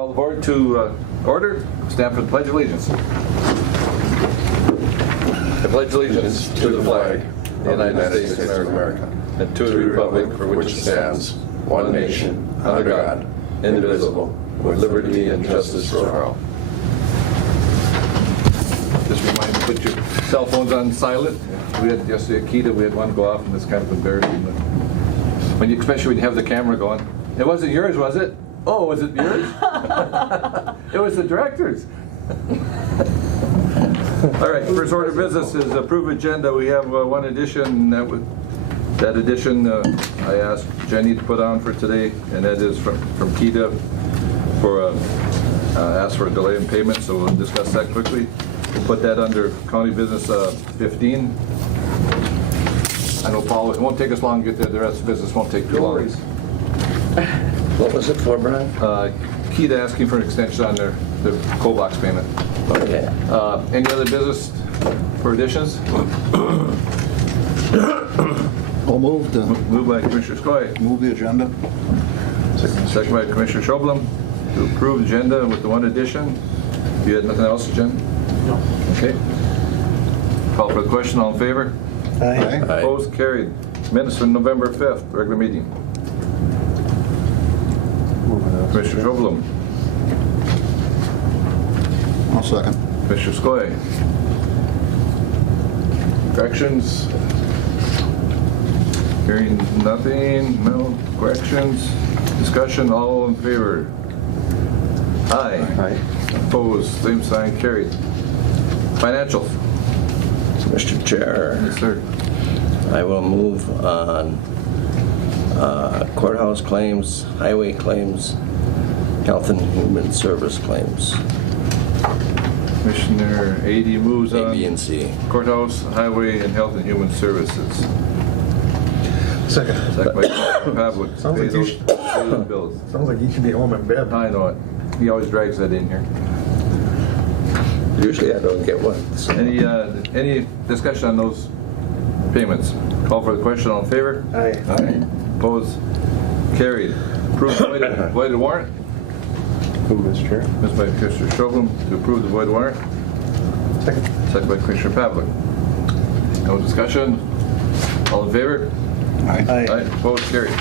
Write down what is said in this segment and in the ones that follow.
Call the board to order. Stand for the Pledge of Allegiance. I pledge allegiance to the flag of the United States of America and to the republic for which it stands, one nation, under God, indivisible, with liberty and justice for all. Just remind you to put your cell phones on silent. We had yesterday at Kita, we had one go off, and it's kind of embarrassing. But especially when you have the camera going. It wasn't yours, was it? Oh, was it yours? It was the director's. All right, first order of business is approved agenda. We have one addition. That addition I asked Jenny to put on for today, and that is from Kita for ask for a delay in payment, so we'll discuss that quickly. We'll put that under county business 15. I know, Paul, it won't take us long to get there. The rest of the business won't take too long. What was it for, Brian? Kita asking for an extension on their coal box payment. Okay. Any other business for additions? I'll move Moved by Commissioner Skoye. move the agenda. Second by Commissioner Schoblum to approve the agenda with the one addition. You had nothing else, Jen? No. Okay. Call for the question. All in favor? Aye. Opposed? Carried. Minutes from November 5th, regular meeting. Commissioner Schoblum. I'll second. Commissioner Skoye. Corrections? Hearing nothing, no corrections. Discussion, all in favor? Aye. Aye. Opposed, same sign, carried. Financials. Mr. Chair, Yes, sir. I will move on courthouse claims, highway claims, health and human service claims, Commissioner Ady moves A, on B, and C. courthouse, highway, and health and human services. Second. Second by Commissioner Pavlik. Sounds Pay like you those bills. Sounds like you should be home in bed. I know it. He always drags that in here. Usually I don't get one. So. Any discussion on those payments? Call for the question. All in favor? Aye. Aye. Opposed? Carried. Approved voided warrant. Move, Mr. Chair. Moved by Commissioner Schoblum to approve the void warrant. Second. Second by Commissioner Pavlik. No discussion? All in favor? Aye. Aye. Opposed? Carried.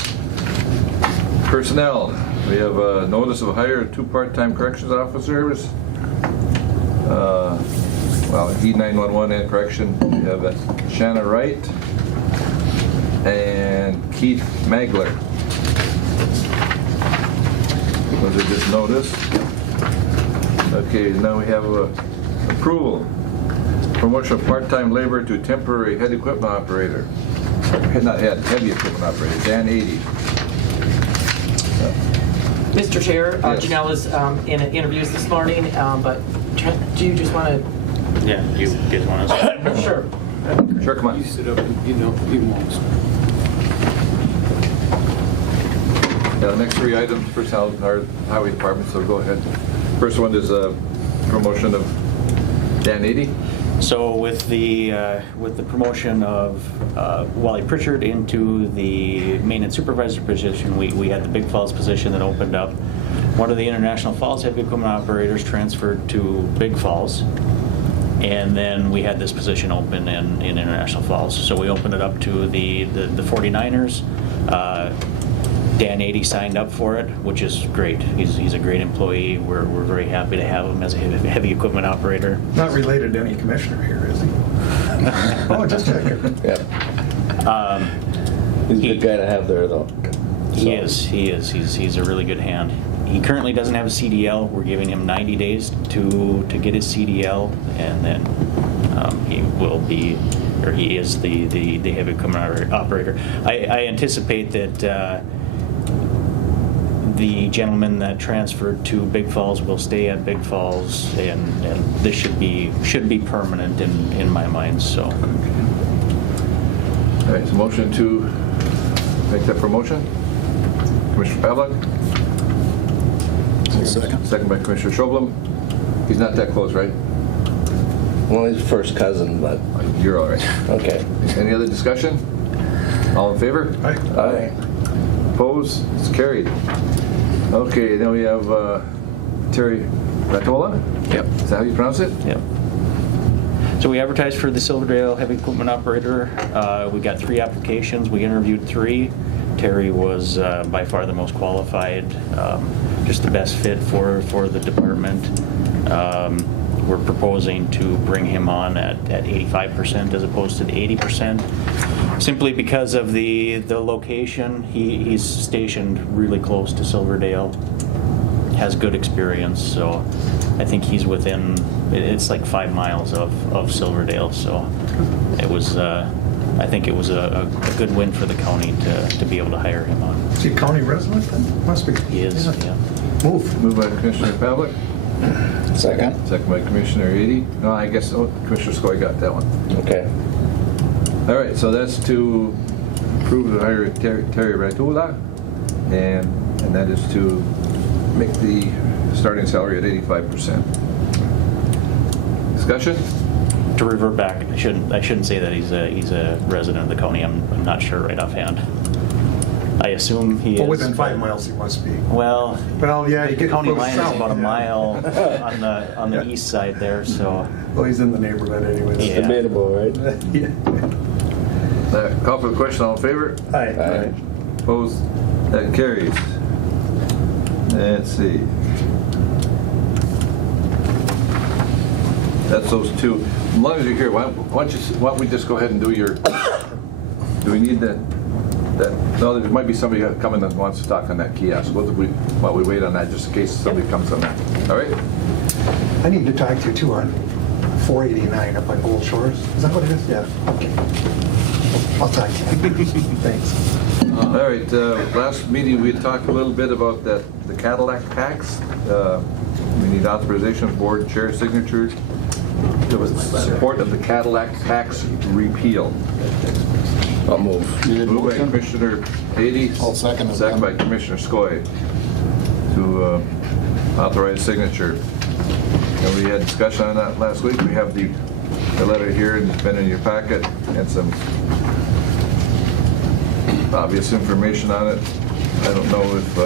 Personnel. We have a notice of hire of 2 part-time corrections officers. E911 and correction. We have Shanna Wright and Keith Magler. Was it just notice? Okay, now we have approval. Promotion of part-time labor to temporary head equipment operator. Not head, heavy equipment operator, Dan 80. Mr. Chair, Yes. Janelle is in interviews this morning, but do you just want to? Yeah, you guys want to? Sure. Sure, come on. You sit up and, you won't. The next 3 items, personnel are highway department, so go ahead. First one is a promotion of Dan 80. So with the promotion of Wally Pritchard into the maintenance supervisor position, we had the Big Falls position that opened up. One of the International Falls heavy equipment operators transferred to Big Falls, and then we had this position open in International Falls. So we opened it up to the 49ers. Dan 80 signed up for it, which is great. He's a great employee. We're very happy to have him as a heavy equipment operator. Not related to any commissioner here, is he? Oh, just checking. Yeah. He's a good guy to have there, though. He is. He's a really good hand. He currently doesn't have a CDL. We're giving him 90 days to get his CDL, and then he will be, or he is the heavy equipment operator. I anticipate that the gentleman that transferred to Big Falls will stay at Big Falls, and this should be permanent in my mind. So. All right, so motion to make that promotion. Commissioner Pavlik. Second. Second by Commissioner Schoblum. He's not that close, right? Well, he's first cousin, but You're all right. okay. Any other discussion? All in favor? Aye. Aye. Opposed? It's carried. Okay, then we have Terry Ratola? Yep. Is that how you pronounce it? Yep. So we advertised for the Silverdale heavy equipment operator. We got 3 applications. We interviewed 3. Terry was by far the most qualified, just the best fit for the department. We're proposing to bring him on at 85% as opposed to the 80%, simply because of the location. He's stationed really close to Silverdale, has good experience, so I think he's within, it's like 5 miles of Silverdale, so it was, I think it was a good win for the county to be able to hire him on. Is he a county resident then? Must be. He is, yeah. Move. Moved by Commissioner Pavlik, Second. second by Commissioner Ady. No, I guess Commissioner Skoye got that one. Okay. All right, so that's to approve the hire of Terry Ratola, and that is to make the starting salary at 85%. Discussion? To revert back, I shouldn't say that he's a resident of the county. I'm not sure right offhand. I assume he is. Well, within 5 miles he must be. Well, Well, yeah, you the get county close line is south, about a yeah. mile on the east side there, so Well, he's in the neighborhood anyway. Yeah. Debatable, right? Yeah. Call for the question, all in favor? Aye. Opposed? That carries. Let's see. That's those 2. As long as you're here, why don't we just go ahead and do your, do we need that, no, there might be somebody coming that wants to talk on that kiosk. Why don't we wait on that just in case somebody comes on that? All right? I need to talk to you too on 489 up on Gold Shores. Is that what it is? Yeah. Okay. I'll talk to you. Thanks. All right, last meeting we talked a little bit about the Cadillac tax. We need authorization of board chair signature. There was support of the Cadillac tax repeal. I'll move. Moved by Commissioner Ady. I'll second it. Second by Commissioner Skoye to authorize signature. And we had discussion on that last week. We have the letter here, and it's been in your packet, and some obvious information on it. I don't know if,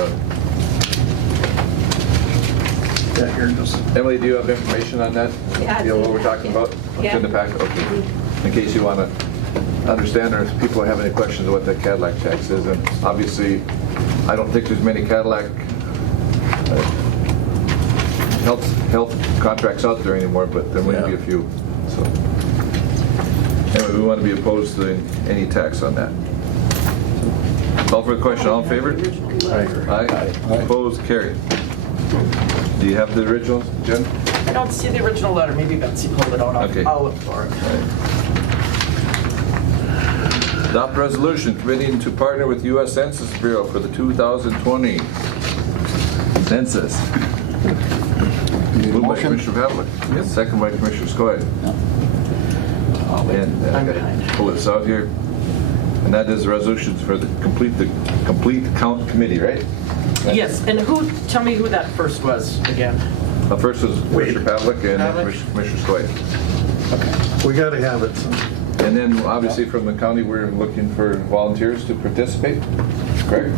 Yeah, here it goes. Emily, do you have information on that? Yeah, You know what we're talking about? It's in the packet, okay. In case you want to understand, or if people have any questions of what that Cadillac tax is, and obviously, I don't think there's many Cadillac health contracts out there anymore, but there might be a few, so. Anyway, we want to be opposed to any tax on that. Call for the question, all in favor? Aye. Opposed, carried. Do you have the original, Jen? I don't see the original letter. Maybe Betsy pulled it out. Okay. I'll look for it. Adopt resolution committing to partner with U.S. Census Bureau for the 2020 census. Need a Moved by motion? Commissioner Pavlik. Yes. Second by Commissioner Skoye. And I I'm gotta behind. pull this out here. And that is resolutions for the complete count committee, right? Yes, and tell me who that first was again. First was Commissioner Pavlik and then Pavlik. Commissioner Skoye. We got to have it. So. And then obviously from the county, we're looking for volunteers to participate, correct?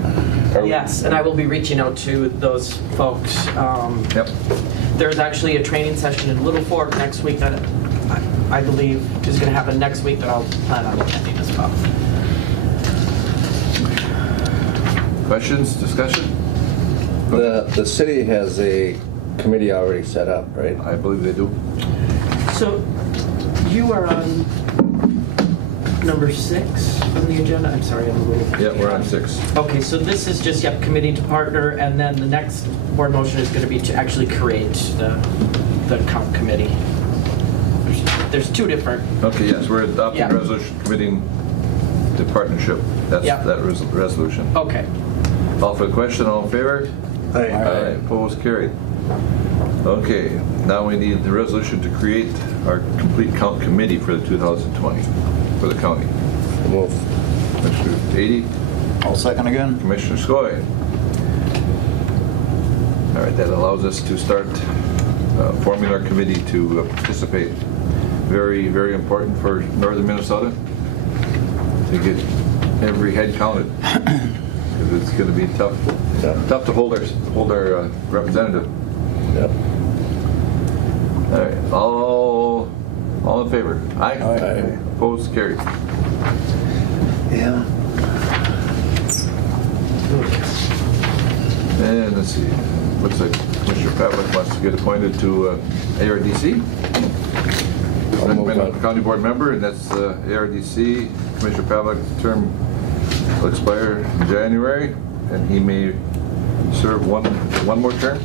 Are we- Yes, and I will be reaching out to those folks. Yep. There's actually a training session in Little Fork next week that I believe is going to happen next week that I'll plan on attending as well. Questions, discussion? The city has a committee already set up, right? I believe they do. So you are on number 6 on the agenda? I'm sorry, I'm a little... Yeah, we're on 6. Okay, so this is just, committee to partner, and then the next board motion is going to be to actually create the comp committee. There's 2 different, Okay, yes, we're adopting Yeah. resolution committing to partnership. That's Yeah. that resolution. okay. Call for the question, all in favor? Aye. Opposed, carried. Okay, now we need the resolution to create our complete count committee for the 2020 for the county. I'll move. Commissioner Ady, I'll second again. Commissioner Skoye. All right, that allows us to start forming our committee to participate. Very, very important for northern Minnesota to get every head counted. Because it's going to be tough to hold our representative. Yep. All right, all in favor? Aye. Aye. Opposed, carried. Yeah. And let's see, looks like Commissioner Pavlik wants to get appointed to ARDC. I'll move Recommend a on. county board member, and that's ARDC. Commissioner Pavlik's term will expire in January, and he may serve one more term.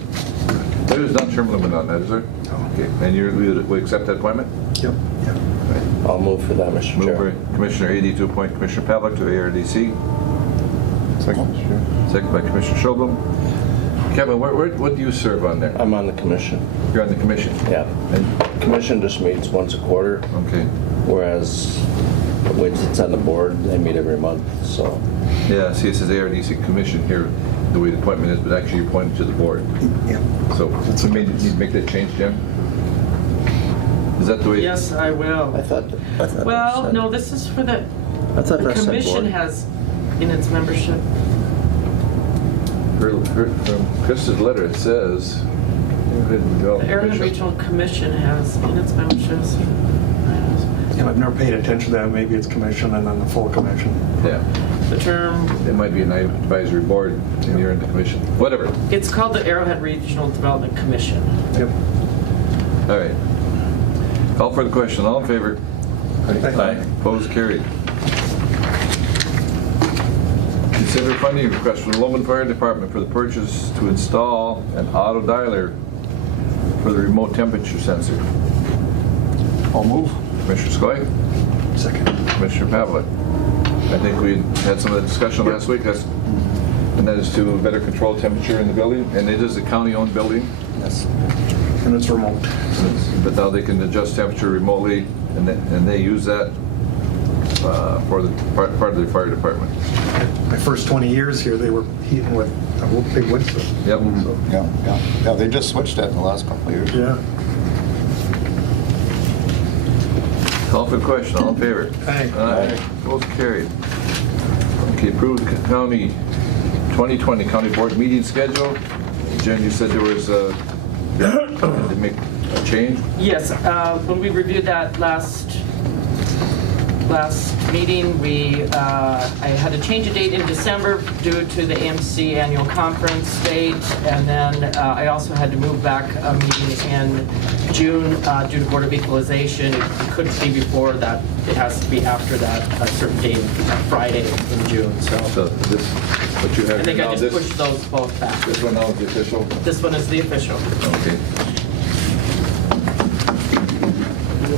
There's not term limit on that, is there? Okay, and we accept that appointment? Yep. Yep. I'll move for that, Mr. Move Chair. by Commissioner Ady to appoint Commissioner Pavlik to ARDC. Second, Mr. Chair. Second by Commissioner Schoblum. Kevin, what do you serve on there? I'm on the commission. You're on the commission? Yeah. And- Commission just meets once a quarter, Okay. whereas when it's on the board, they meet every month, so. Yeah, see, it says ARDC commission here, the way the appointment is, but actually you're appointed to the board. Yeah. So, you need to make that change, Jim? Is that the way? Yes, I will. I thought that Well, said- no, this is for the I thought the that said commission board. has in its membership. From Chris's letter, it says. The Arrowhead Regional Commission has in its membership. Yeah, I've never paid attention to that. Maybe it's commission and then the full commission. Yeah, The term, it might be an advisory board, and you're in the commission. Whatever. it's called the Arrowhead Regional Development Commission. Yep. All right. Call for the question. All in favor? Aye. Opposed, carried. Consider funding request from the Loman Fire Department for the purchase to install an auto dialer for the remote temperature sensor. I'll move. Commissioner Skoye, Second. Commissioner Pavlik. I think we had some of the discussion last week, and that is to better control temperature in the building, and it is a county-owned building, Yes. And it's remote. but now they can adjust temperature remotely, and they use that for the part of the fire department. My first 20 years here, they were heating with a big wood stove. Yep. So, Yeah, they just switched that in the last couple of years. yeah. Call for the question, all in favor? Aye. Aye. Both carried. Okay, approved county 2020 county board meeting schedule. Jen, you said there was to make a change? Yes, when we reviewed that last meeting, I had to change a date in December due to the AMC annual conference date, and then I also had to move back a meeting in June due to Board of Equalization. It couldn't be before that. It has to be after that, a certain date, Friday in June, so. So this, what you have I think now, I just pushed those both back. this one now is the official? This one is the official. Okay.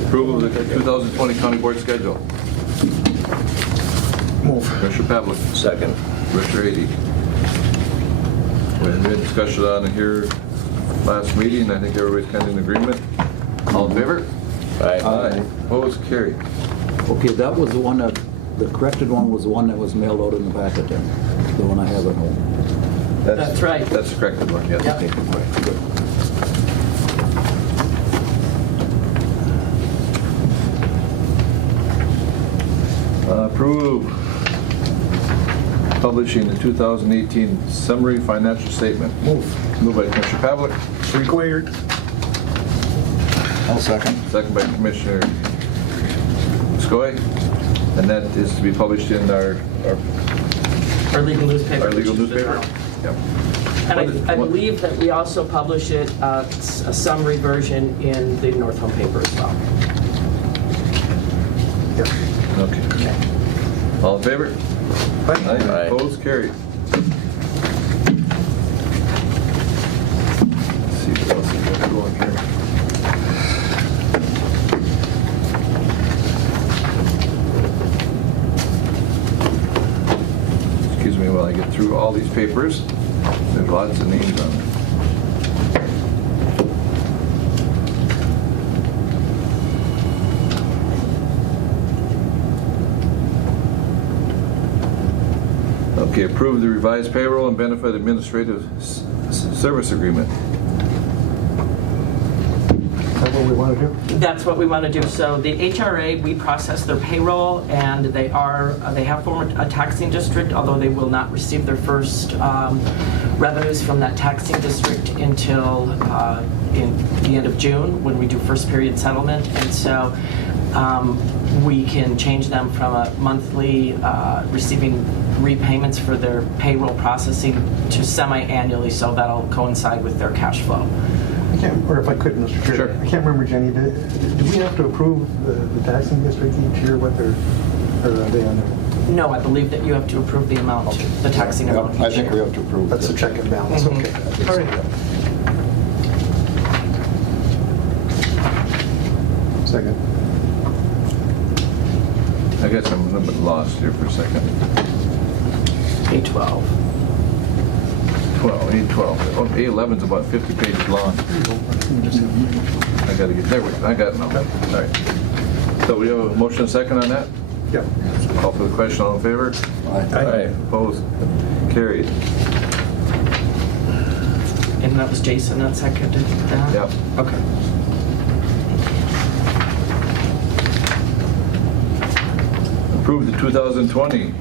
Approval of the 2020 county board schedule. Move. Commissioner Pavlik, Second. Commissioner Ady. We had discussion on it here last meeting. I think everybody's kind of in agreement. All in favor? Aye. Opposed, carried. Okay, that was the one that, the corrected one was the one that was mailed out in the packet then, the one I have at home. That's right. That's the corrected one, yes. Yep. Okay, all right, good. Approve publishing the 2018 summary financial statement. Move. Moved by Commissioner Pavlik, Required. I'll second. second by Commissioner Skoye, and that is to be published in our Our legal newspaper. legal which is the newspaper. Journal. Yep. And I What- believe that we also publish it, a summary version in the North Home paper as well. Yep. Okay. All in favor? Aye. Aye. Opposed, carried. Let's see what else we got going here. Excuse me while I get through all these papers. There's lots of names on it. Okay, approve the revised payroll and benefit administrative service agreement. I will what we want to do? That's what we want to do. So the HRA, we process their payroll, and they have formed a taxing district, although they will not receive their first revenues from that taxing district until in the end of June, when we do first period settlement. And so we can change them from a monthly receiving repayments for their payroll processing to semi-annually, so that'll coincide with their cash flow. I can't, or if I could, Mr. Chair. Sure. I can't remember, Jenny, do we have to approve the taxing district each year, what they're, or are they on there? No, I believe that you have to approve the amount, the taxing Yeah, amount I each think we year. have to approve. That's the check and balance, Mhm. okay. All right. Second. I guess I'm a little bit lost here for a second. A12. 812. Oh, A11's about 50 pages long. I gotta get, there we go, I got it now. All right. So we have a motion and second on that? Yep. Call for the question, all in favor? Aye. Opposed? Carried. And that was Jason that seconded that? Yep. Okay. Approve the 2020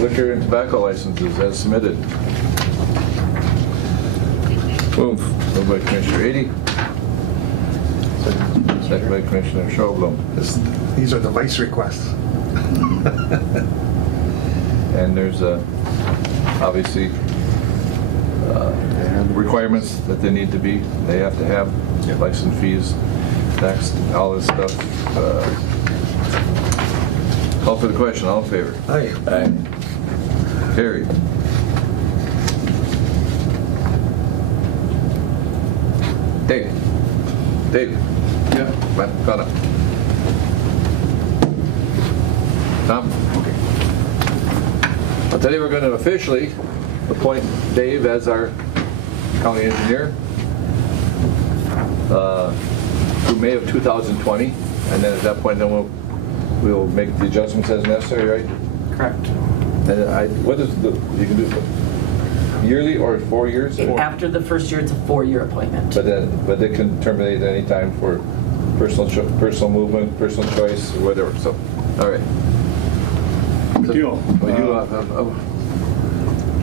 liquor and tobacco licenses as submitted. Moved by Commissioner Ady. Second by Commissioner Sjoblom. These are the vice requests. And there's obviously requirements that they need to be, they have to have license fees, tax, all this stuff. Call for the question, all in favor? Aye. Carried. Dave. Yeah. Got it. Tom? Okay. Well, today we're going to officially appoint Dave as our county engineer through May of 2020, and then at that point, then we'll make the adjustments as necessary, right? Correct. And what is you can do yearly or 4 years? After the first year, it's a 4-year appointment. But they can terminate at any time for personal movement, personal choice, or whatever. So, all right. Good deal. Will you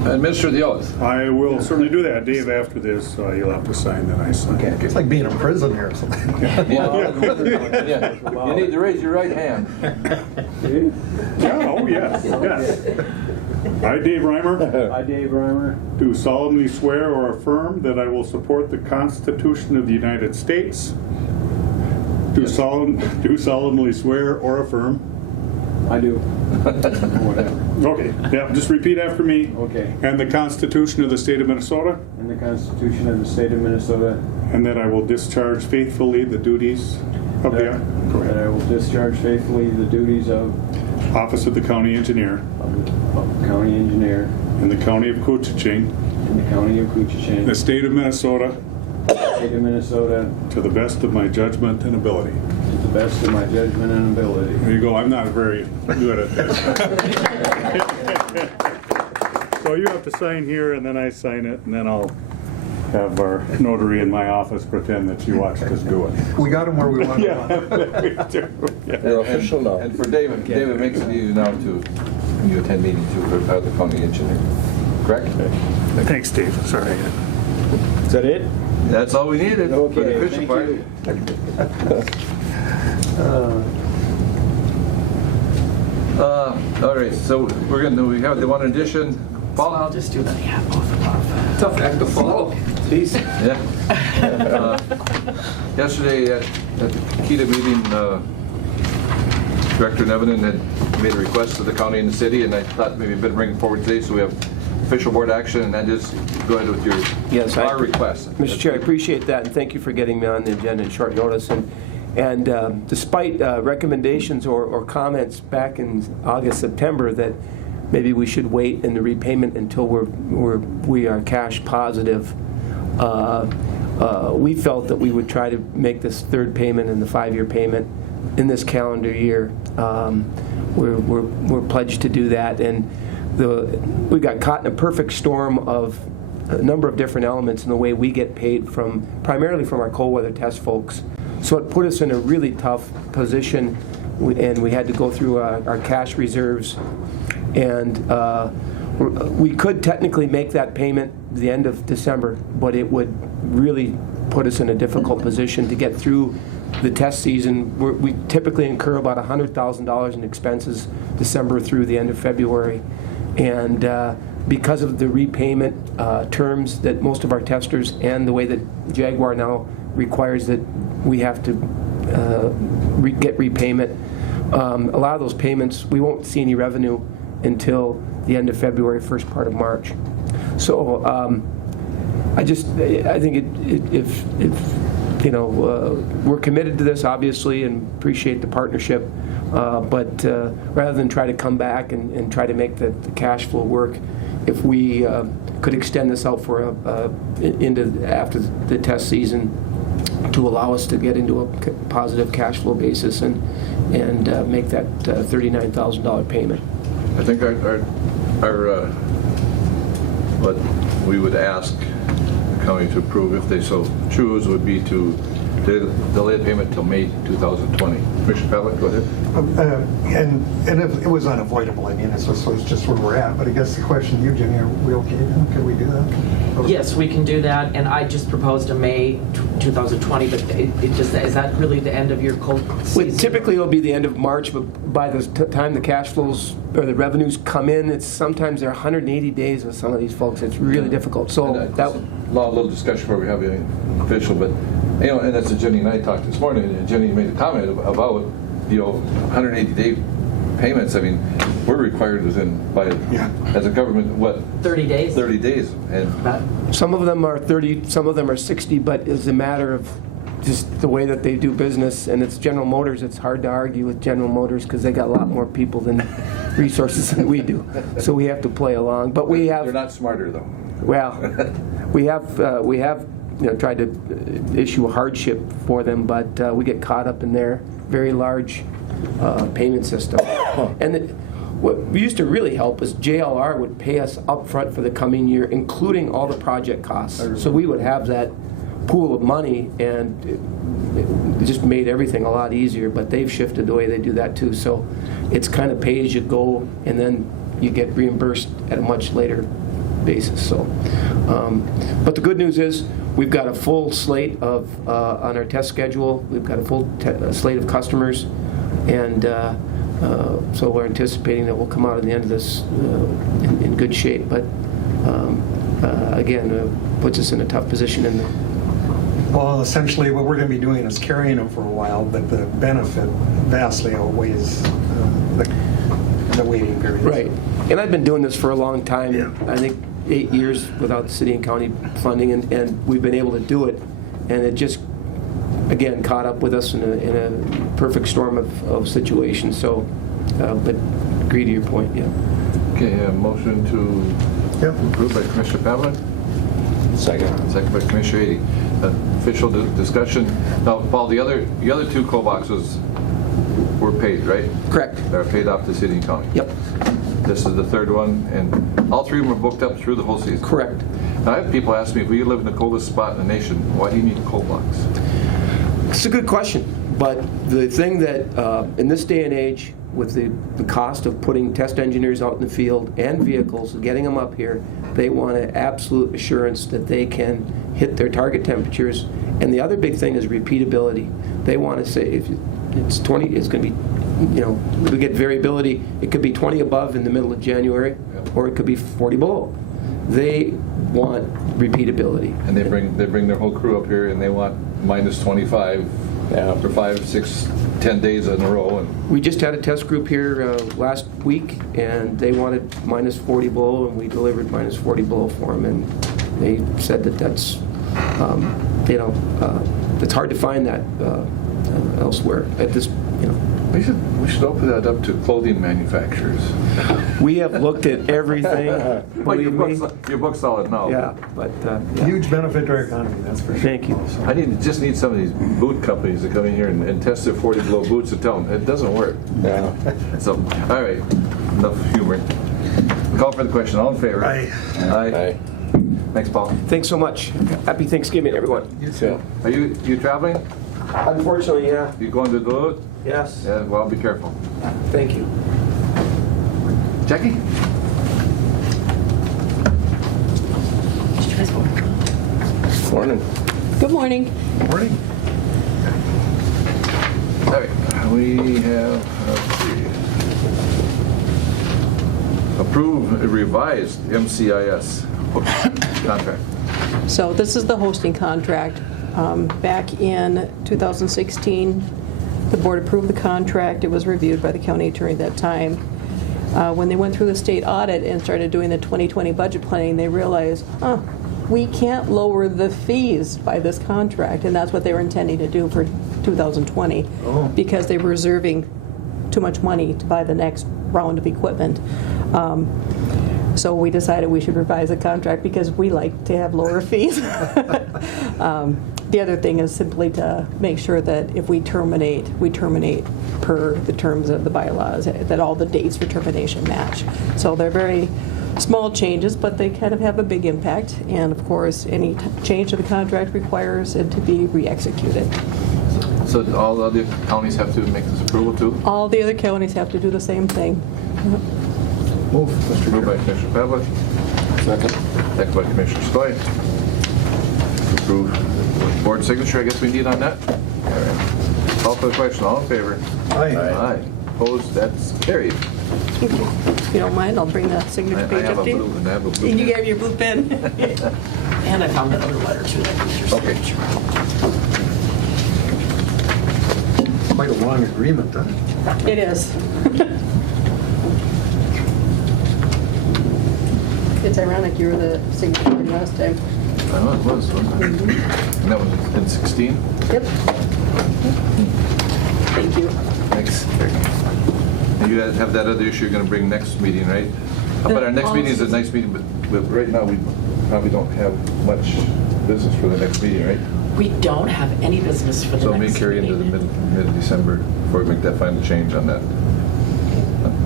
administer the oath? I will certainly do that. Dave, after this, you'll have to sign, then I sign. It's like being in prison here or something. Yeah. You need to raise your right hand. Yeah, oh, yes, yes. I, Dave Reimer, I, Dave Reimer, do solemnly swear or affirm that I will support the Constitution of the United States. Do solemnly swear or affirm. I do. Whatever. Okay, yeah, just repeat after me. Okay. And the Constitution of the State of Minnesota. And the Constitution of the State of Minnesota. And that I will discharge faithfully the duties of That I will discharge faithfully the duties of office of the county engineer county engineer in the county of Koochiching, in the county of Koochiching, the state of Minnesota, state of Minnesota, to the best of my judgment and ability. to the best of my judgment and ability. There you go. I'm not very good at this. So you have to sign here, and then I sign it, and then I'll have our notary in my office pretend that you watched us do it. We got them where we want Yeah, them. we do. Yeah. You're official now. And for David makes it easy now to, when you attend meetings too, for the county engineer. Correct? Thanks, Dave. Sorry. Is that it? That's all we needed for the Okay, official thank part. you. All right, so we have the one addition. So I'll just do that. Yeah, both of them. Tough act to follow. Yeah. Yesterday at the KETA meeting, Director Nevinen had made a request to the county and the city, and I thought maybe better bring it forward today so we have official board action, and then just go ahead with Yes, our request. Mr. Chair, I appreciate that, and thank you for getting me on the agenda at short notice. And despite recommendations or comments back in August, September, that maybe we should wait in the repayment until we are cash positive, we felt that we would try to make this third payment and the 5-year payment in this calendar year. We're pledged to do that, and we got caught in a perfect storm of a number of different elements in the way we get paid primarily from our cold weather test folks. So it put us in a really tough position, and we had to go through our cash reserves. And we could technically make that payment the end of December, but it would really put us in a difficult position to get through the test season. We typically incur about $100,000 in expenses December through the end of February. And because of the repayment terms that most of our testers and the way that Jaguar now requires that we have to get repayment, a lot of those payments, we won't see any revenue until the end of February, first part of March. So I think if we're committed to this, obviously, and appreciate the partnership, but rather than try to come back and try to make the cash flow work, if we could extend this out for into after the test season to allow us to get into a positive cash flow basis and make that $39,000 payment. I think our what we would ask the county to approve, if they so choose, would be to delay the payment till May 2020. Commissioner Pavlik, go ahead. And it was unavoidable. I mean, it's just where we're at. But I guess the question to you, Jenny, are we okay then? Can we do that? Yes, we can do that, and I just proposed a May 2020, but is that really the end of your cold season? Typically it'll be the end of March, but by the time the cash flows or the revenues come in, sometimes they're 180 days with some of these folks. It's really difficult. So a little discussion before we have anything official, but and that's what Jenny and I talked this morning, and Jenny made a comment about 180-day payments. I mean, we're required as a government, 30 days. 30 days, and some of them are 30, some of them are 60, but it's a matter of just the way that they do business, and it's General Motors. It's hard to argue with General Motors because they got a lot more people than resources than we do. So we have to play along. But they're not smarter though. Well, we have tried to issue a hardship for them, but we get caught up in their very large payment system. And what used to really help is JLR would pay us up front for the coming year, including all the project costs. So we would have that pool of money, and it just made everything a lot easier, but they've shifted the way they do that too. So it's kind of pay as you go, and then you get reimbursed at a much later basis. So, but the good news is we've got a full slate of on our test schedule. We've got a full slate of customers, and so we're anticipating that we'll come out at the end of this in good shape. But again, puts us in a tough position in the. Well, essentially, what we're going to be doing is carrying them for a while, but the benefit vastly outweighs the waiting period. Right. And I've been doing this for a long time. Yeah. I think 8 years without city and county funding, and we've been able to do it. And it just, again, caught up with us in a perfect storm of situations. So, but agree to your point, yeah. Okay, motion to approve by Commissioner Pavlik. Second by Commissioner Ady. Official discussion. Now, Paul, the other two coal boxes were paid, right? Correct. They're paid off to city and county. Yep. This is the third one, and all three of them are booked up through the whole season. Correct. Now, I have people ask me, if we live in the coldest spot in the nation, why do you need a coal box? It's a good question, but the thing that in this day and age, with the cost of putting test engineers out in the field and vehicles, getting them up here, they want an absolute assurance that they can hit their target temperatures. And the other big thing is repeatability. They want to say if it's 20, it's going to be, we get variability. It could be 20 above in the middle of January, or it could be 40 below. They want repeatability. And they bring their whole crew up here, and they want minus 25 for 5, 6, 10 days in a row. And we just had a test group here last week, and they wanted minus 40 below, and we delivered minus 40 below for them. And they said that's it's hard to find that elsewhere at this. We should open that up to clothing manufacturers. We have looked at everything. Well, your book's solid now. Yeah, but huge benefit to our economy. That's for sure. Thank you. I just need some of these boot companies to come in here and test their 40 below boots and tell them it doesn't work. Yeah. So, all right, enough humor. Call for the question. All in favor? Aye. Aye. Thanks, Paul. Thanks so much. Happy Thanksgiving, everyone. You too. Are you traveling? Unfortunately, yeah. You going to Duluth? Yes. Yeah, well, be careful. Thank you. Jackie? Morning. Good morning. Morning. All right, we have, let's see. Approve a revised MCIS contract. So this is the hosting contract. Back in 2016, the board approved the contract. It was reviewed by the county attorney at that time. When they went through the state audit and started doing the 2020 budget planning, they realized, we can't lower the fees by this contract, and that's what they were intending to do for 2020, because they were reserving too much money to buy the next round of equipment. So we decided we should revise the contract because we like to have lower fees. The other thing is simply to make sure that if we terminate per the terms of the bylaws, that all the dates for termination match. So they're very small changes, but they kind of have a big impact. And of course, any change to the contract requires it to be re-executed. So all the other counties have to make this approval too? All the other counties have to do the same thing. Move, Mr. Moved by Chair. Commissioner Pavlik, Second. second by Commissioner Skoye. Approve board signature, I guess we need on that? All right. Call for the question, all in favor? Aye. Aye. Opposed, that's carried. If you don't mind, I'll bring the signature I page have a up to blue, you. and I have a blue. And you pen. have your blue pen. And I found another letter too that needs your Okay. signature. Quite a long agreement, huh? It is. It's ironic you were the signature last time. I know it was, wasn't it? And that was in 16? Yep. Thank you. Thanks. And you guys have that other issue you're going to bring next meeting, right? But our next meeting is a nice meeting, but right now we probably don't have much business for the next meeting, right? We don't have any business for the So it may next carry into the meeting. mid-December before we make that final change on that.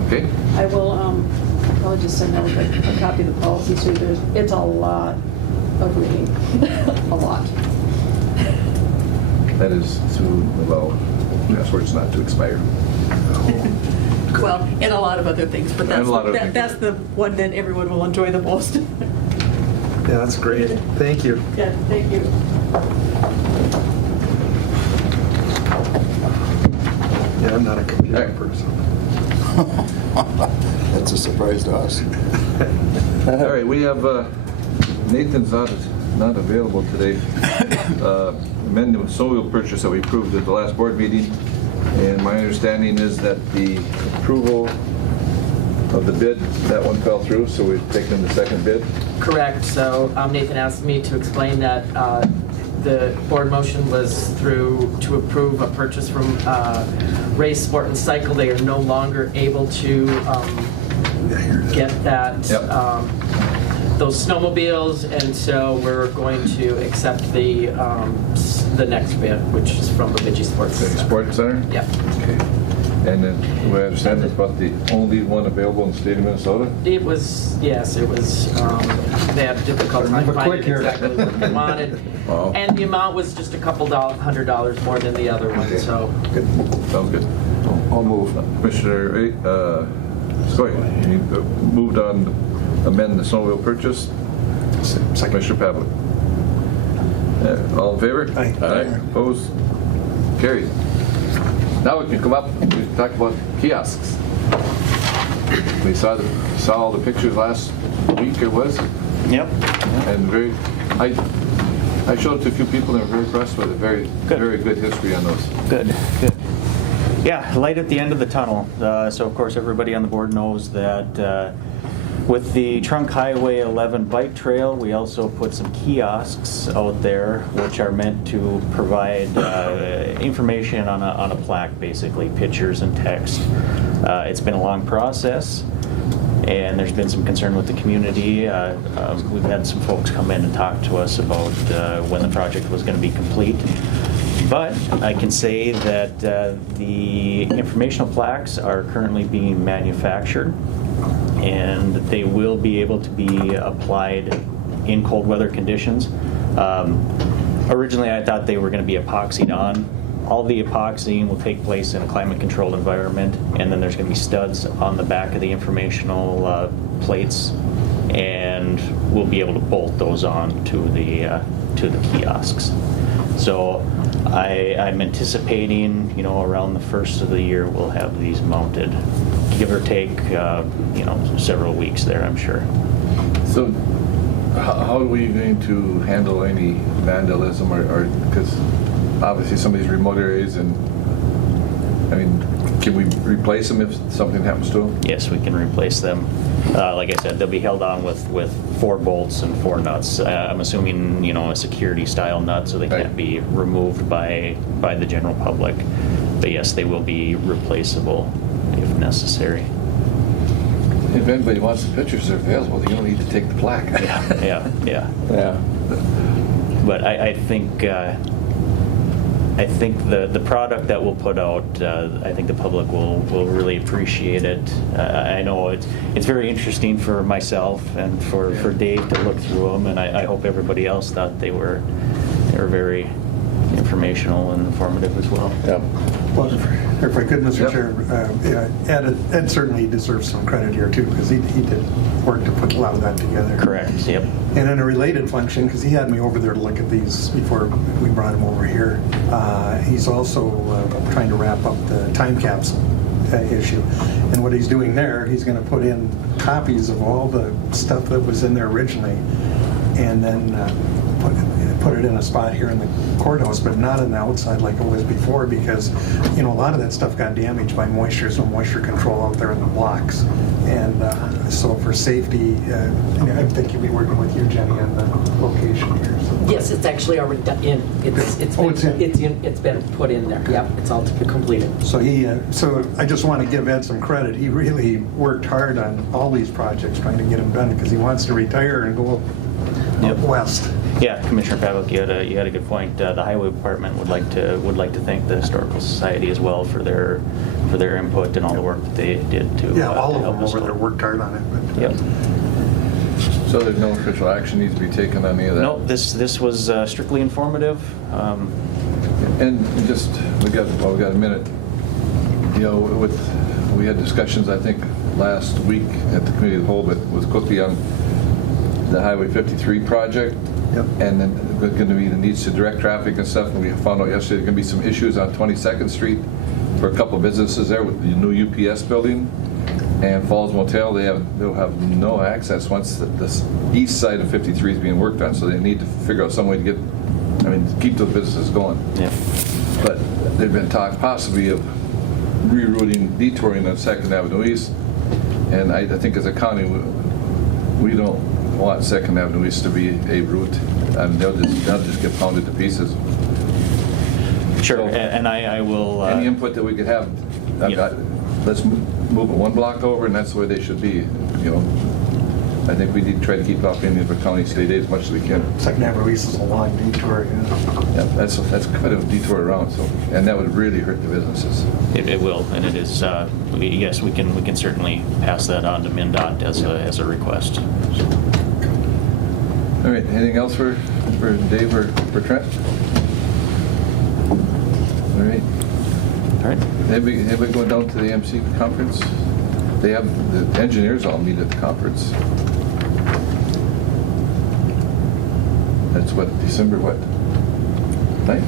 Okay? I will probably just send out a copy of the policy, so it's a lot of reading. A lot. That is to allow passwords not to expire. Well, and a lot of other things, but And a lot of things. that's the one that everyone will enjoy the most. Yeah, that's great. Thank you. Yeah, thank you. Yeah, I'm not a computer Hey. person. That's a surprise to us. All right, we have, Nathan's not available today. Amend the soil purchase that we approved at the last board meeting. And my understanding is that the approval of the bid, that one fell through, so we've taken the second bid. Correct. So Nathan asked me to explain that the board motion was through to approve a purchase from Race Sport and Cycle. They are no longer able to get that Yep. those snowmobiles, and so we're going to accept the next bid, which is from Bemidji Sports. Sports Center? Yeah. Okay. And then we understand it's about the only one available in the state of Minnesota? It was, yes, it was, they had a difficult time Move it finding quick here. exactly what they wanted. Wow. And the amount was just a couple $100 more than the other one, Okay. so. Good. Sounds good. I'll move. Commissioner Skoye, you moved on amend the snowmobile purchase. Second. Commissioner Pavlik. All in favor? Aye. Aye. Opposed? Carried. Now we can come up and we talk about kiosks. We saw all the pictures last week, it was, Yep. and I showed it to a few people and they were very impressed with it. Very good history on those. Good, good. Yeah, light at the end of the tunnel. So of course, everybody on the board knows that with the Trunk Highway 11 bike trail, we also put some kiosks out there, which are meant to provide information on a plaque, basically, pictures and text. It's been a long process, and there's been some concern with the community. We've had some folks come in and talk to us about when the project was going to be complete. But I can say that the informational plaques are currently being manufactured, and they will be able to be applied in cold weather conditions. Originally, I thought they were going to be epoxied on. All the epoxying will take place in a climate-controlled environment, and then there's going to be studs on the back of the informational plates, and we'll be able to bolt those on to the kiosks. So I'm anticipating, around the first of the year, we'll have these mounted, give or take, several weeks there, I'm sure. So how are we going to handle any vandalism or because obviously some of these remote areas and, can we replace them if something happens to them? Yes, we can replace them. Like I said, they'll be held on with 4 bolts and 4 nuts. I'm assuming, a security style nut, so they can't be removed by the general public. But yes, they will be replaceable if necessary. If anybody wants the pictures, they're available. You don't need to take the plaque. Yeah. But I think the product that we'll put out, I think the public will really appreciate it. I know it's very interesting for myself and for Dave to look through them, and I hope everybody else thought they were very informational and informative as well. Yep. Well, if I could, Mr. Chair, Ed certainly deserves some credit here too, because he did work to put a lot of that together. Correct, yep. And in a related function, because he had me over there to look at these before we brought him over here, he's also trying to wrap up the time capsule issue. And what he's doing there, he's going to put in copies of all the stuff that was in there originally, and then put it in a spot here in the courthouse, but not on the outside like it was before, because a lot of that stuff got damaged by moisture. There's no moisture control out there in the blocks, and so for safety, I think you'll be working with you, Jenny, on the location here. So. Yes, it's actually already in. It's been put in there. Yep, it's all completed. So so I just want to give Ed some credit. He really worked hard on all these projects, trying to get them done, because he wants to retire and go up west. Yeah, Commissioner Pavlik, you had a good point. The Highway Department would like to thank the Historical Society as well for their input and all the work that they did to all of help them us over there out. worked hard on it. But, Yep. So there's no official action needs to be taken on any of that? No, this was strictly informative. And just, we got a minute. We had discussions, I think, last week at the committee of the whole, but with Cookie on the Highway 53 project. Yep. And then there's going to be the needs to direct traffic and stuff. And we found out yesterday there's going to be some issues on 22nd Street for a couple of businesses there with the new UPS building and Falls Motel. They'll have no access once the east side of 53 is being worked on. So they need to figure out some way to keep those businesses going. Yeah. But there's been talk possibly of rerouting, detouring on 2nd Avenue East. And I think as a county, we don't want 2nd Avenue East to be a route. They'll just get pounded to pieces. Sure, So, and I will... any input that we could have, let's move it 1 block over, and that's the way they should be. I think we need to try to keep off Indian County State Aid as much as we can. Second Avenue East is a long detour. Yeah, that's quite a detour around, and that would really hurt the businesses. It will, and it is. Yes, we can certainly pass that on to MnDOT as a request. All right, anything else for Dave or for Trent? All right. All right. Have we going down to the MC conference? They have, the engineers all meet at the conference. That's what, December what? 9th?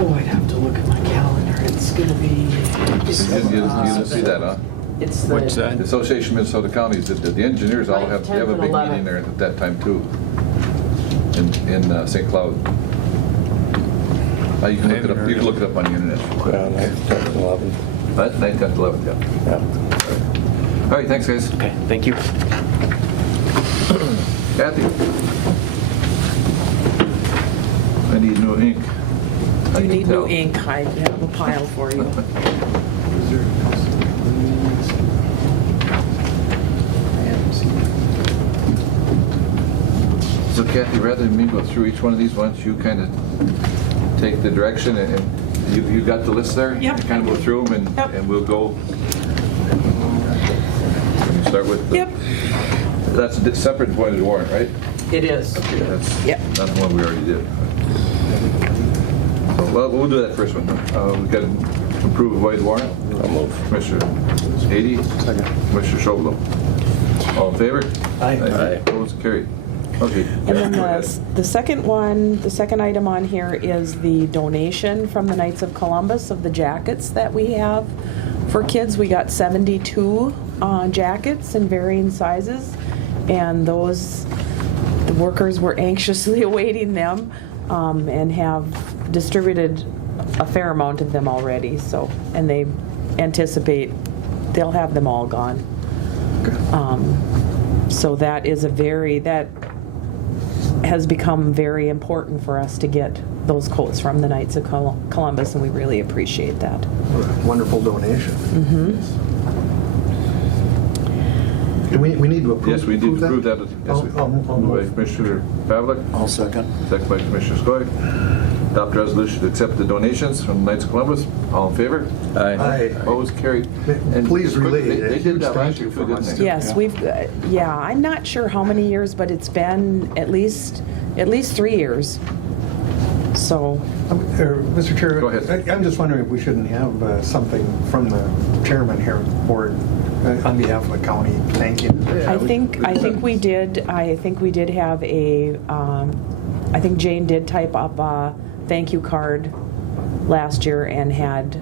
Oh, I'd have to look at my calendar. It's going to be... You didn't see that, huh? It's the... What's that? The Association of Minnesota Counties, the engineers all have a big meeting there at that time too, in St. Cloud. You can look it up. You can look it up on the internet. 9th, 10th, 11th. But 9th, 10th, 11th, yeah. Yeah. All right, thanks, guys. Okay, thank you. Kathy. I need new ink. I You can need tell. new ink. I have a pile for you. So Kathy, rather than me go through each one of these, why don't you kind of take the direction, and you got the list there? Yep. Kind of go through them, and we'll go. Start with. Yep. That's a separate appointed warrant, right? It is. Okay, that's Yep. not the one we already did. So, well, we'll do that first one. We got to approve a void warrant. I'll move. Commissioner Ady. Second. Commissioner Schobel. All in favor? Aye. Aye. Opposed, carried. Okay. And then go ahead. the second one, the second item on here is the donation from the Knights of Columbus of the jackets that we have for kids. We got 72 jackets in varying sizes, and the workers were anxiously awaiting them and have distributed a fair amount of them already. So, and they anticipate they'll have them all gone. So that is that has become very important for us to get those coats from the Knights of Columbus, and we really appreciate that. Wonderful donation. Do we need to approve? Yes, we did approve that. Yes, we- I'll Moved by move. Commissioner Pavlik, I'll second. second by Commissioner Skoye. Adopt resolution to accept the donations from Knights of Columbus. All in favor? Aye. Aye. Opposed, carried. And Please relay They a did huge that thank last you year too, from didn't us. they? Yes, I'm not sure how many years, but it's been at least 3 years. So, Mr. Chair, Go ahead. I'm just wondering if we shouldn't have something from the chairman here or on behalf of the county. Thank you. I think we did. I think we did have a. I think Jane did type up a thank you card last year and had.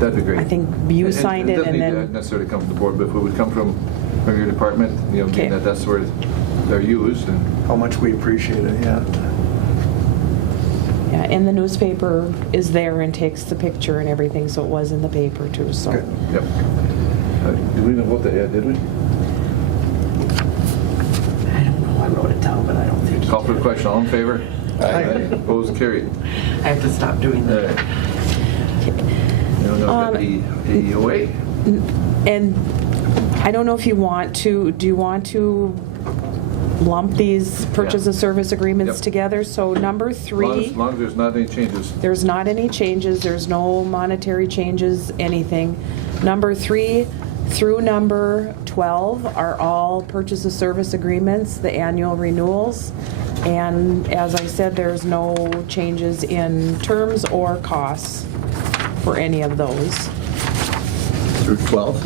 That'd be great. I think you signed it, and doesn't need to then. necessarily come from the board, but if it would come from your department, Okay. being that's where they're used. And How much we appreciate it, yeah. Yeah, and the newspaper is there and takes the picture and everything, so it was in the paper too. So. Good. Yep. Did we even vote that yet, did we? I don't know, I wrote it down, but I don't think. Call for the question, all in favor? Aye. Opposed, carried. I have to stop doing All that. right. Now, got the AEOA. And I don't know if you want to. Do you want to lump these purchase of service agreements Yep. together? So number As 3. long as there's not any changes. There's not any changes, there's no monetary changes, anything. Number 3 through number 12 are all purchase of service agreements, the annual renewals. And as I said, there's no changes in terms or costs for any of those. Through 12?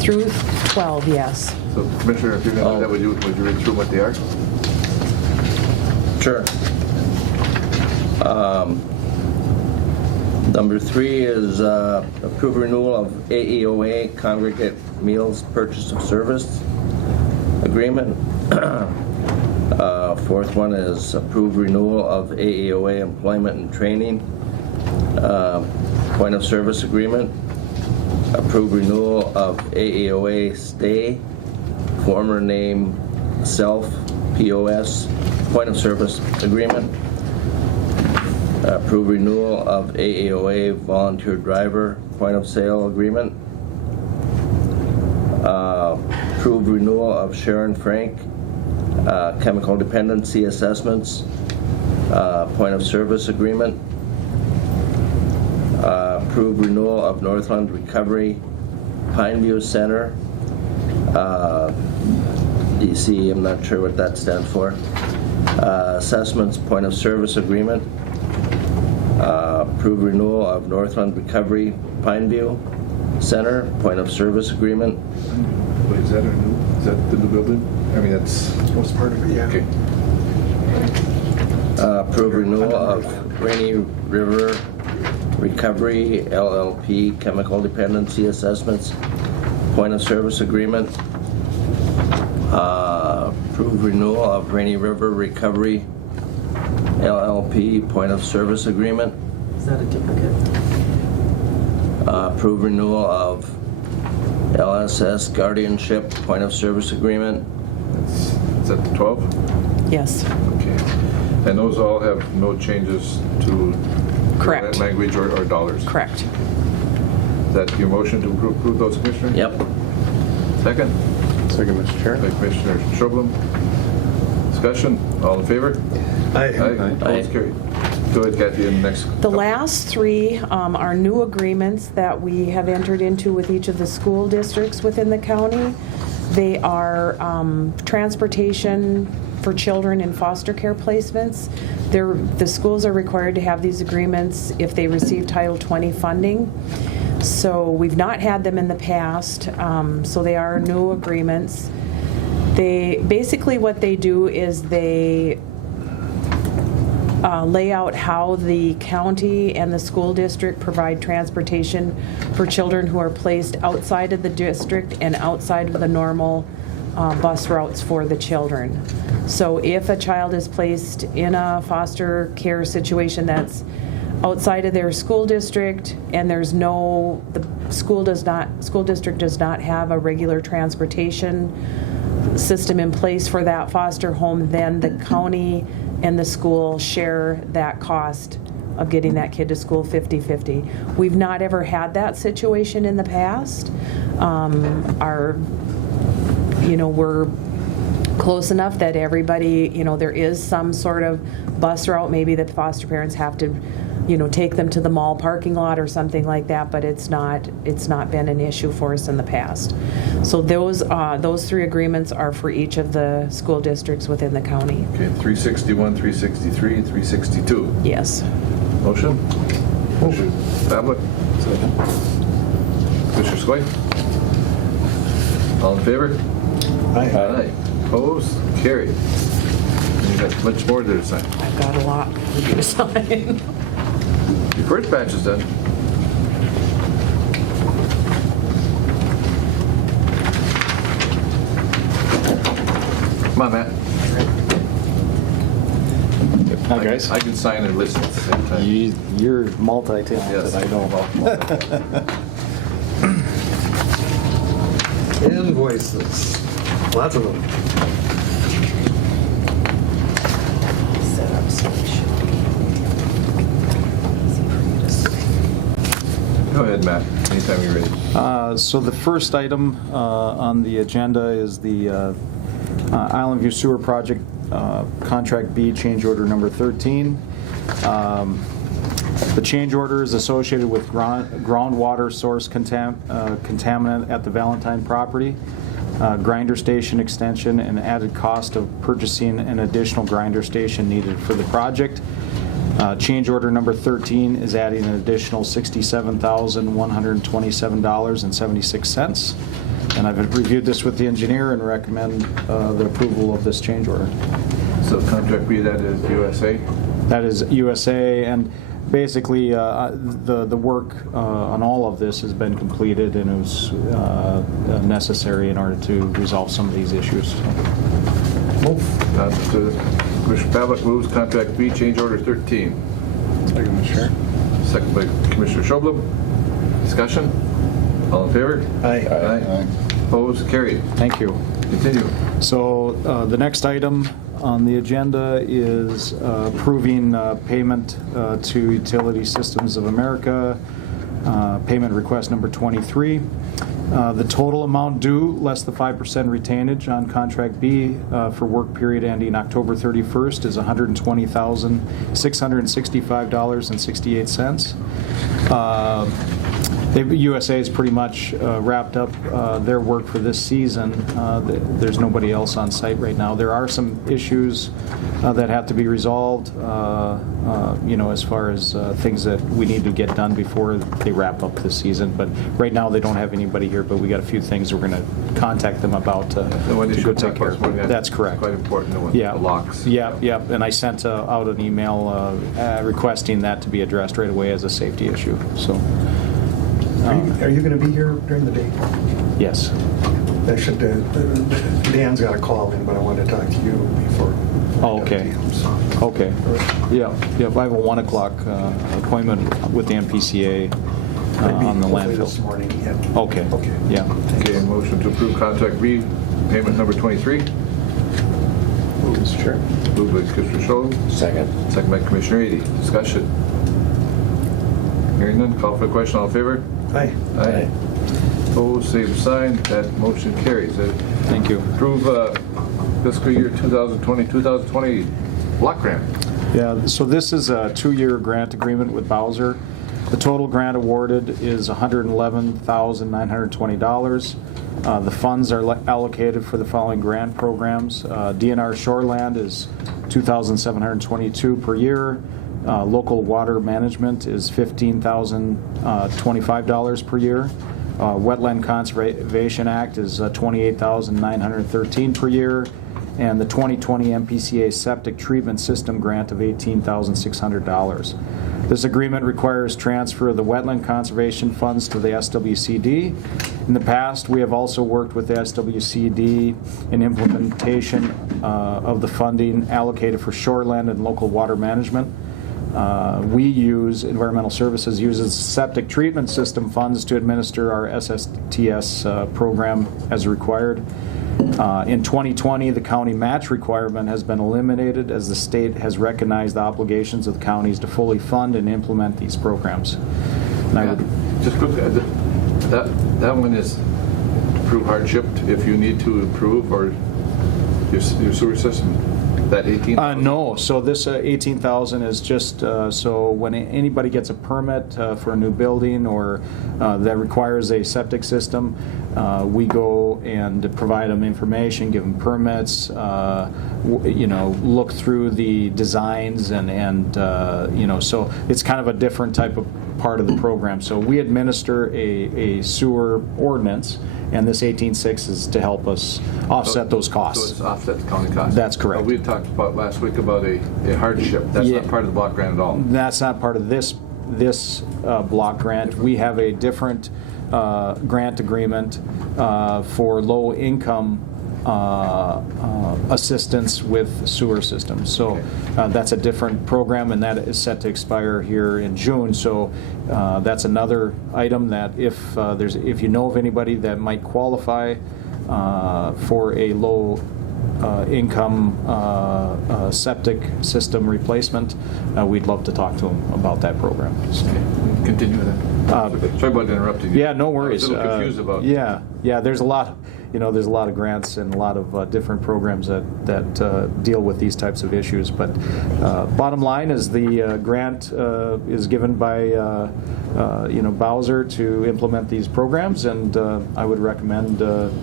Through 12, yes. So Commissioner, if you're going to do that, would you read through what they are? Sure. Number 3 is approve renewal of AEOA Congregate Meals Purchase of Service Agreement. Fourth one is approve renewal of AEOA Employment and Training Point of Service Agreement. Approve renewal of AEOA Stay, former name Self POS Point of Service Agreement. Approve renewal of AEOA Volunteer Driver Point of Sale Agreement. Approve renewal of Sharon Frank Chemical Dependency Assessments Point of Service Agreement. Approve renewal of Northland Recovery Pineview Center DC, I'm not sure what that stands for. Assessments Point of Service Agreement. Approve renewal of Northland Recovery Pineview Center Point of Service Agreement. Wait, is that the new building? I mean, that's, Was part of it, yeah. okay. Approve renewal of Rainy River Recovery LLP Chemical Dependency Assessments Point of Service Agreement. Approve renewal of Rainy River Recovery LLP Point of Service Agreement. Is that a duplicate? Approve renewal of LSS Guardianship Point of Service Agreement. Is that the 12? Yes, Okay. And those all have no changes to Correct. language or dollars? correct. Is that your motion to approve those, Commissioner? Yep. Second? Second, Mr. Chair. By Commissioner Schobel. Discussion, all in favor? Aye. Opposed, carried. Go ahead, Kathy, in the next. The last 3 are new agreements that we have entered into with each of the school districts within the county. They are transportation for children in foster care placements. The schools are required to have these agreements if they receive Title 20 funding. So we've not had them in the past, so they are new agreements. Basically what they do is they lay out how the county and the school district provide transportation for children who are placed outside of the district and outside of the normal bus routes for the children. So if a child is placed in a foster care situation that's outside of their school district and the school district does not have a regular transportation system in place for that foster home, then the county and the school share that cost of getting that kid to school 50-50. We've not ever had that situation in the past. We're close enough that everybody, there is some sort of bus route, maybe that the foster parents have to, take them to the mall parking lot or something like that, but it's not been an issue for us in the past. So those 3 agreements are for each of the school districts within the county. Okay, 361, 363, and 362. Yes. Motion? Commissioner Pavlik? Second. Commissioner Sway? All in favor? Aye. Opposed? Carried. You got much more to sign. I've got a lot for you to sign. Your first batch is done. Come on, Matt. Hi, guys. I can sign and listen at the same time. You're multi-talented, Yes, I know. Invoices, lots of them. Set up so it should be easy for you to sign. Go ahead, Matt, anytime you're ready. So the first item on the agenda is the Island View Sewer Project Contract B Change Order Number 13. The change order is associated with groundwater source contaminant at the Valentine property, grinder station extension, and added cost of purchasing an additional grinder station needed for the project. Change order number 13 is adding an additional $67,127.76. And I've reviewed this with the engineer and recommend the approval of this change order. So contract B, that is USA? That is USA, and basically the work on all of this has been completed and it was necessary in order to resolve some of these issues. Commissioner Pavlik moves contract B, change order 13. Second, Mr. Chair. Second by Commissioner Schoblum. Discussion? All in favor? Aye. Aye. Opposed? Carried. Thank you. Continue. So the next item on the agenda is approving payment to Utility Systems of America, payment request number 23. The total amount due, less the 5% retainage on contract B for work period ending October 31st is $120,665.68. USA has pretty much wrapped up their work for this season. There's nobody else on site right now. There are some issues that have to be resolved, as far as things that we need to get done before they wrap up the season. But right now they don't have anybody here, but we got a few things we're going to contact them about to go take care of. That's correct. Quite important, the one, Yeah. the locks. Yeah. And I sent out an email requesting that to be addressed right away as a safety issue. So. Are you going to be here during the day? Yes. I should. Dan's got a call in, but I wanted to talk to you before. Oh, okay. Okay. Yeah. I have a 1 o'clock appointment with the MPCA on the Hopefully landfill. this morning. Yeah. Okay. Okay. Yeah. Okay, motion to approve contract B, payment number 23. Mr. Chair. Moved by Commissioner Scholl. Second. Second by Commissioner Ady. Discussion. Hearing none, call for the question. All in favor? Aye. Aye. Opposed, same sign. That motion carries. Thank you. Approve fiscal year 2020 block grant. Yeah, so this is a 2-year grant agreement with Bowser. The total grant awarded is $111,920. The funds are allocated for the following grant programs. DNR Shoreland is $2,722 per year. Local water management is $15,025 per year. Wetland Conservation Act is $28,913 per year. And the 2020 MPCA Septic Treatment System grant of $18,600. This agreement requires transfer of the wetland conservation funds to the SWCD. In the past, we have also worked with the SWCD in implementation of the funding allocated for shoreland and local water management. Environmental Services uses septic treatment system funds to administer our SSTS program as required. In 2020, the county match requirement has been eliminated as the state has recognized the obligations of the counties to fully fund and implement these programs. And I would, Just quickly, that one is prove hardship if you need to improve or your sewer system. That 18? No, so this 18,000 is just so when anybody gets a permit for a new building or that requires a septic system, we go and provide them information, give them permits, look through the designs and so it's kind of a different type of part of the program. So we administer a sewer ordinance, and this 18.6 is to help us offset those costs. So it's offset the county costs? That's correct. We talked about last week about a hardship. That's not part of the block grant at all? That's not part of this block grant. We have a different grant agreement for low-income assistance with sewer systems. So that's a different program, and that is set to expire here in June. So that's another item that if you know of anybody that might qualify for a low income septic system replacement, we'd love to talk to them about that program. So. Continue with that. Sorry about interrupting you. Yeah, no worries. I was a little confused about Yeah, there's a lot. There's a lot of grants and a lot of different programs that deal with these types of issues. But bottom line is the grant is given by Bowser to implement these programs, and I would recommend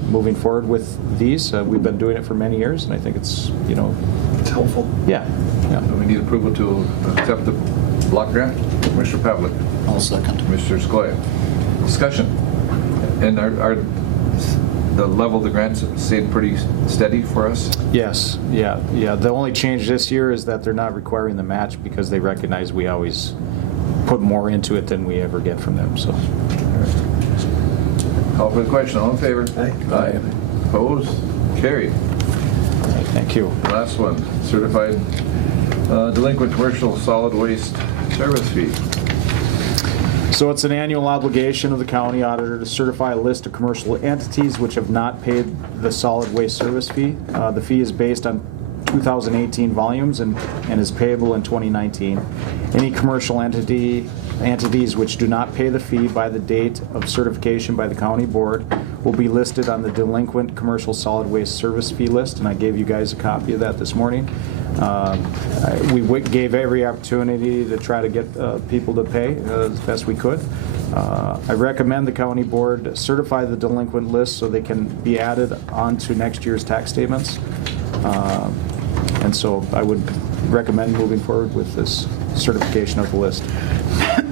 moving forward with these. We've been doing it for many years, and I think it's It's helpful. yeah. So we need approval to accept the block grant. Commissioner Pavlik. I'll second. Commissioner Skoya. Discussion. And are the level of the grants stayed pretty steady for us? Yes, yeah. The only change this year is that they're not requiring the match because they recognize we always put more into it than we ever get from them. So. Call for the question. All in favor? Aye. Opposed? Carried. All right, thank you. Last one. Certified delinquent commercial solid waste service fee. So it's an annual obligation of the county auditor to certify a list of commercial entities which have not paid the solid waste service fee. The fee is based on 2018 volumes and is payable in 2019. Any commercial entities which do not pay the fee by the date of certification by the county board will be listed on the delinquent commercial solid waste service fee list, and I gave you guys a copy of that this morning. We gave every opportunity to try to get people to pay as best we could. I recommend the county board certify the delinquent list so they can be added onto next year's tax statements. And so I would recommend moving forward with this certification of the list.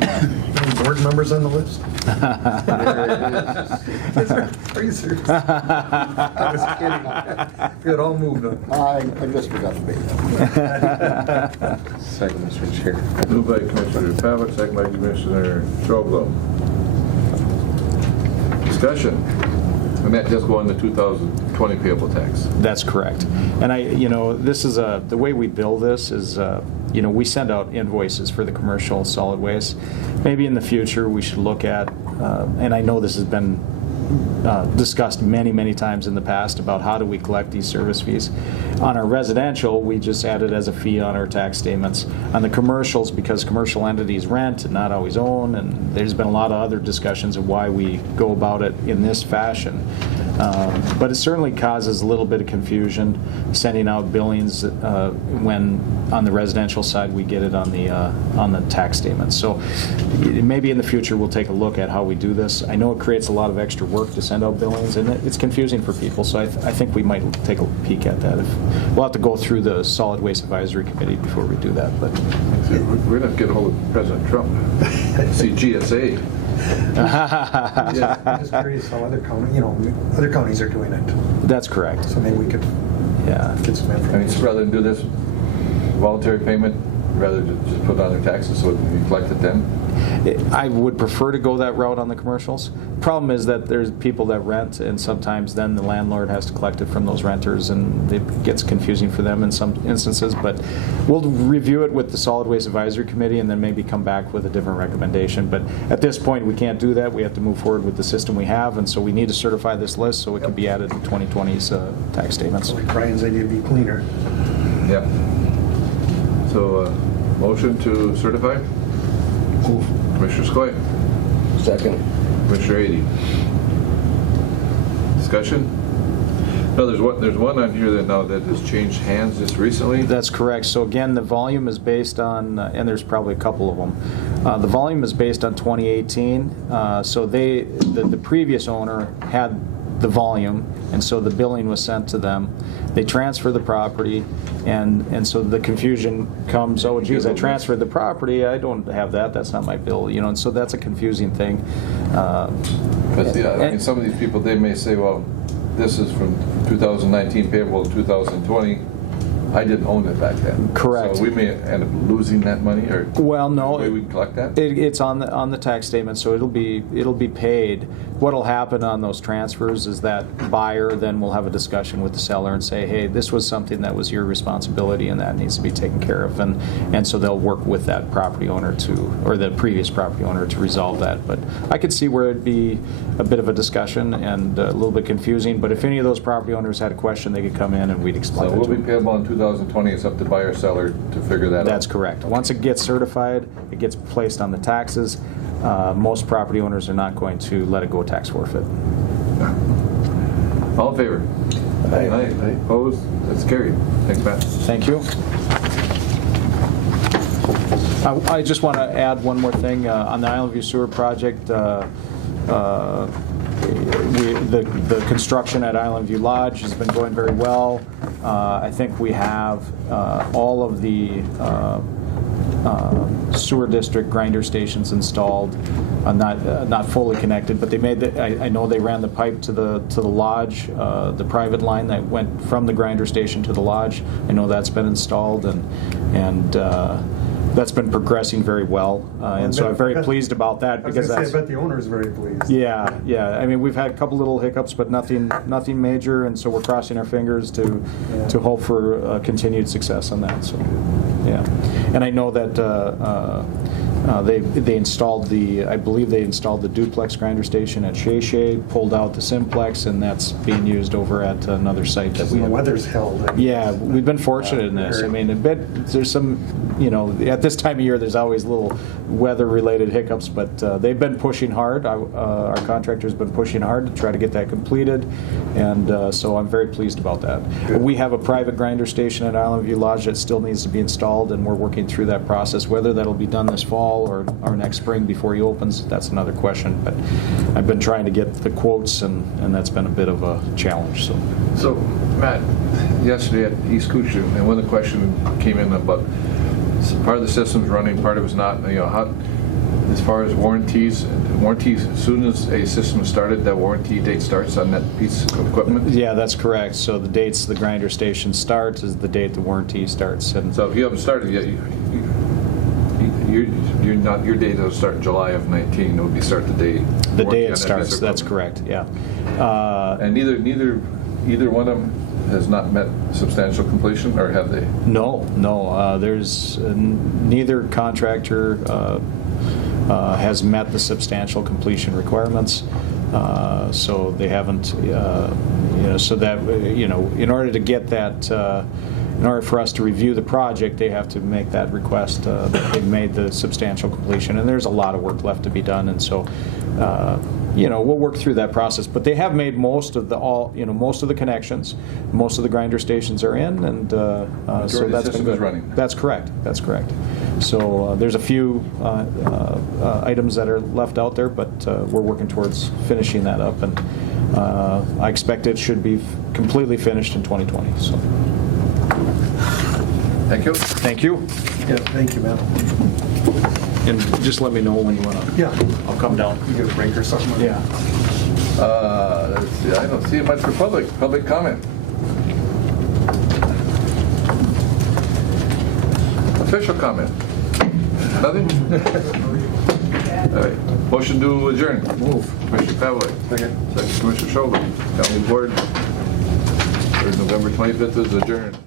Any board members on the list? Are you serious? I was kidding. We had all moved on. I just forgot to pay that. Second, Mr. Chair. Moved by Commissioner Pavlik, second by Commissioner Strobel. Discussion. And that does go on the 2020 payable tax. That's correct. And this is the way we bill this is, we send out invoices for the commercial solid waste. Maybe in the future we should look at, and I know this has been discussed many, many times in the past about how do we collect these service fees. On our residential, we just add it as a fee on our tax statements. On the commercials, because commercial entities rent and not always own, and there's been a lot of other discussions of why we go about it in this fashion. But it certainly causes a little bit of confusion sending out billings when on the residential side we get it on the tax statements. So maybe in the future we'll take a look at how we do this. I know it creates a lot of extra work to send out billings, and it's confusing for people, so I think we might take a peek at that. We'll have to go through the Solid Waste Advisory Committee before we do that. But We're going to get a hold of President Trump. See GSA. I'm just curious how other counties are doing it. That's correct. So maybe we could get some I mean, information. rather than do this voluntary payment, rather than just put it on their taxes so we collect it then. I would prefer to go that route on the commercials. Problem is that there's people that rent, and sometimes then the landlord has to collect it from those renters, and it gets confusing for them in some instances. But we'll review it with the Solid Waste Advisory Committee and then maybe come back with a different recommendation. But at this point, we can't do that. We have to move forward with the system we have, and so we need to certify this list so it can be added to 2020's tax statements. Like Brian's idea would be cleaner. Yeah. So, motion to certify? Commissioner Skoye. Second. Commissioner Ady. Discussion? No, there's one on here that has changed hands just recently. That's correct. So again, the volume is based on, and there's probably a couple of them. The volume is based on 2018. So the previous owner had the volume, and so the billing was sent to them. They transfer the property, and so the confusion comes, oh geez, I transferred the property, I don't have that, that's not my bill, and so that's a confusing thing. Because I mean, some of these people, they may say, well, this is from 2019 payable to 2020. I didn't own it back then. Correct. So we may end up losing that money, or well, no, the way we can collect that. It's on the tax statement, so it'll be paid. What'll happen on those transfers is that buyer then will have a discussion with the seller and say, hey, this was something that was your responsibility and that needs to be taken care of, and so they'll work with that property owner or the previous property owner to resolve that. But I could see where it'd be a bit of a discussion and a little bit confusing. But if any of those property owners had a question, they could come in and we'd explain. So it we'll to be them. payable in 2020. It's up to buyer seller to figure that out. That's correct. Once it gets certified, it gets placed on the taxes. Most property owners are not going to let it go tax forfeit. All in favor? Aye. Opposed? That's carried. Thanks, Matt. Thank you. I just want to add one more thing on the Island View Sewer Project. The construction at Island View Lodge has been going very well. I think we have all of the sewer district grinder stations installed, not fully connected, but they made I know they ran the pipe to the lodge, the private line that went from the grinder station to the lodge. I know that's been installed, and that's been progressing very well, and so I'm very pleased about that, because I bet the owner is very pleased. Yeah. I mean, we've had a couple little hiccups, but nothing major, and so we're crossing our fingers to hope for continued success on that. So, yeah. And I know that they installed I believe they installed the duplex grinder station at Shea Shea, pulled out the simplex, and that's being used over at another site that we The have. weather's held. Yeah, we've been fortunate in this. I mean, there's some, at this time of year, there's always little weather-related hiccups, but they've been pushing hard. Our contractor's been pushing hard to try to get that completed, and so I'm very pleased about that. We have a private grinder station at Island View Lodge that still needs to be installed, and we're working through that process. Whether that'll be done this fall or next spring before he opens, that's another question. But I've been trying to get the quotes, and that's been a bit of a challenge. So, Matt, yesterday at East Koochiching, and one of the questions came in about part of the system's running, part of it's not. How, as far as warranties, as soon as a system is started, that warranty date starts on that piece of equipment? Yeah, that's correct. So the dates the grinder station starts is the date the warranty starts. And so if you haven't started yet, your date will start in July of 19. It will be start the day. The day it starts. That's correct. Yeah. And either one of them has not met substantial completion, or have they? No. There's neither contractor has met the substantial completion requirements. So they haven't, so that, in order to get that, in order for us to review the project, they have to make that request that they've made the substantial completion. And there's a lot of work left to be done, and so, we'll work through that process. But they have made most of the connections. Most of the grinder stations are in, and so Majority that's been system good. is running. That's correct. That's correct. So there's a few items that are left out there, but we're working towards finishing that up, and I expect it should be completely finished in 2020. So Thank you. thank you, Yeah, thank you, man. and just let me know when you want to. Yeah, I'll come down. you get a break or something? Yeah. Let's see, I don't see much for public comment. Official comment? Nothing? All right, motion to adjourn. Move. Commissioner Pavlik. Second. Commissioner Schober. County Board, November 25th is adjourned.